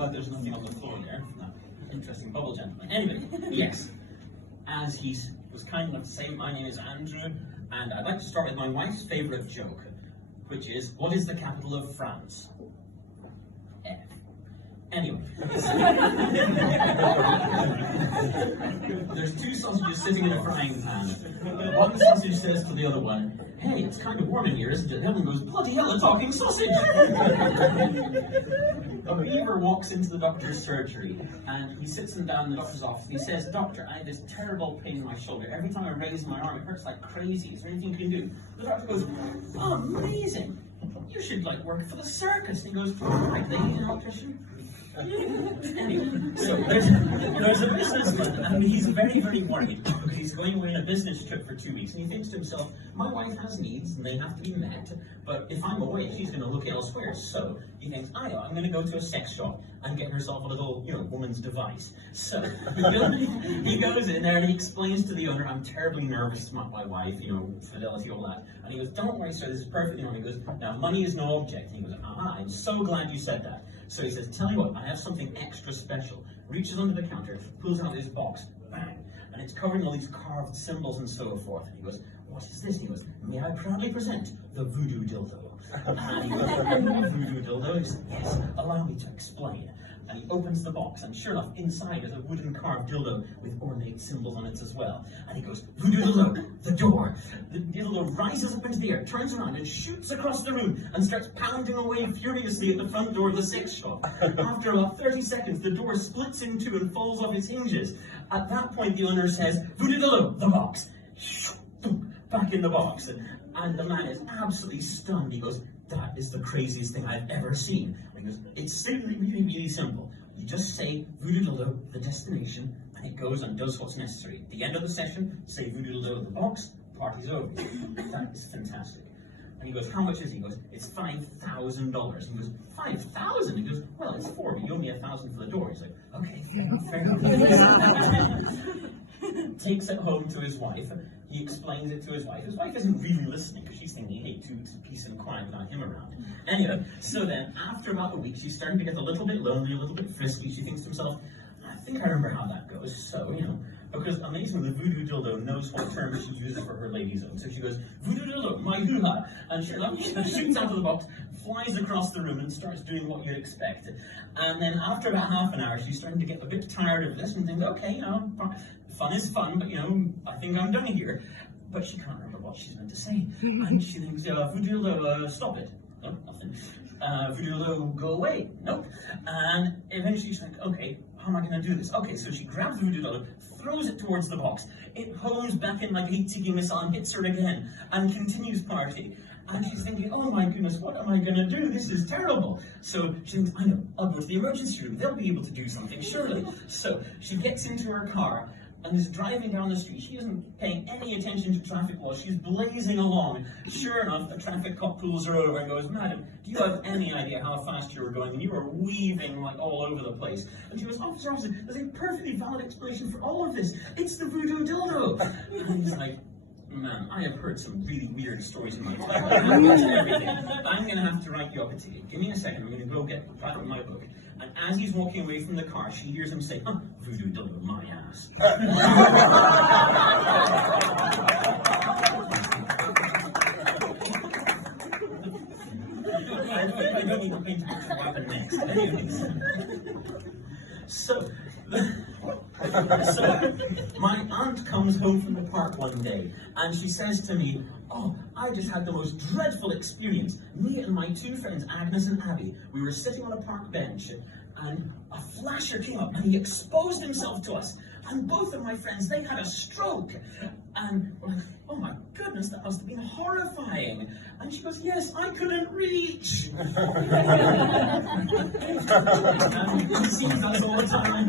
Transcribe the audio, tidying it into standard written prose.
glad there's nothing on the floor there. No. Interesting bubble gentleman. Anyway, yes. As he was kind enough to say, my name is Andrew, and I'd like to start with my wife's favourite joke, which is, what is the capital of France? F. Anyway. There's two sausages sitting in a frying pan. One sausage says to the other one, hey, it's kind of warm in here, isn't it? The other one goes, bloody hell, a talking sausage! A beaver walks into the doctor's surgery, and he sits him down in the doctor's office, and he says, Doctor, I have this terrible pain in my shoulder. Every time I raise my arm, it hurts like crazy. Is there anything you can do? The doctor goes, oh, amazing! You should, work for the circus. And he goes, like, they need an electrician? Anyway, so there's a businessman, and he's very, very worried because he's going away on a business trip for 2 weeks, and he thinks to himself, my wife has needs, and they have to be met, but if I'm away, she's going to look elsewhere. So he thinks, I'm going to go to a sex shop and get herself a little, woman's device. So he goes in there and he explains to the owner, I'm terribly nervous about my wife, fidelity, all that. And he goes, don't worry, sir, this is perfectly normal. He goes, now, money is no object. And he goes, I'm so glad you said that. So he says, tell you what, I have something extra special. Reaches under the counter, pulls out this box, bang, and it's covering all these carved symbols and so forth. And he goes, what is this? And he goes, may I proudly present the voodoo dildo? And he goes, voodoo dildo? He says, yes, allow me to explain. And he opens the box, and sure enough, inside is a wooden carved dildo with ornate symbols on it as well. And he goes, voodoo dildo, the door. The dildo rises up into the air, turns around, and shoots across the room, and starts pounding away furiously at the front door of the sex shop. After about 30 seconds, the door splits in two and falls off its hinges. At that point, the owner says, voodoo dildo, the box. Back in the box. And the man is absolutely stunned. He goes, that is the craziest thing I've ever seen. And he goes, it's really, really, really simple. You just say voodoo dildo, the destination, and it goes and does what's necessary. At the end of the session, say voodoo dildo in the box, party's over. That is fantastic. And he goes, how much is it? He goes, it's $5,000. He goes, 5,000? He goes, well, it's 4, but you owe me 1,000 for the door. He's like, okay, fair enough. Takes it home to his wife. He explains it to his wife. His wife isn't really listening because she's thinking, hey, 2 weeks of peace and quiet without him around. Anyway, so then after about a week, she's starting to get a little bit lonely, a little bit frisky. She thinks to herself, I think I remember how that goes. So, because amazingly, the voodoo dildo knows what term she uses for her lady's own. So she goes, voodoo dildo, my hoo-ha. And she shoots out of the box, flies across the room, and starts doing what you'd expect. And then after about half an hour, she's starting to get a bit tired of this and thinks, okay, fun is fun, but I think I'm done here. But she can't remember what she's meant to say. And she thinks, voodoo dildo, stop it. Nope, nothing. Voodoo dildo, go away. Nope. And eventually she's like, okay, how am I going to do this? Okay, so she grabs the voodoo dildo, throws it towards the box. It hones back in like a heat-seeking missile and hits her again, and continues party. And she's thinking, oh my goodness, what am I going to do? This is terrible. So she thinks, I know, I'll go to the emergency room. They'll be able to do something, surely. So she gets into her car and is driving down the street. She isn't paying any attention to traffic laws. She's blazing along. Sure enough, the traffic cop pulls her over and goes, madam, do you have any idea how fast you were going? And you were weaving all over the place. And she goes, officer, there's a perfectly valid explanation for all of this. It's the voodoo dildo. And he's like, man, I have heard some really weird stories in my life. I'm going to have to write you up a ticket. Give me a second. I'm going to go get out my book. And as he's walking away from the car, she hears him say, voodoo dildo, my ass. I don't need to paint what happened next. Anyways. So, my aunt comes home from the park one day, and she says to me, oh, I just had the most dreadful experience. Me and my 2 friends, Agnes and Abby, we were sitting on a park bench, and a flasher came up, and he exposed himself to us. And both of my friends, they had a stroke. And we're like, oh my goodness, that must have been horrifying. And she goes, yes, I couldn't reach. He sees us all the time.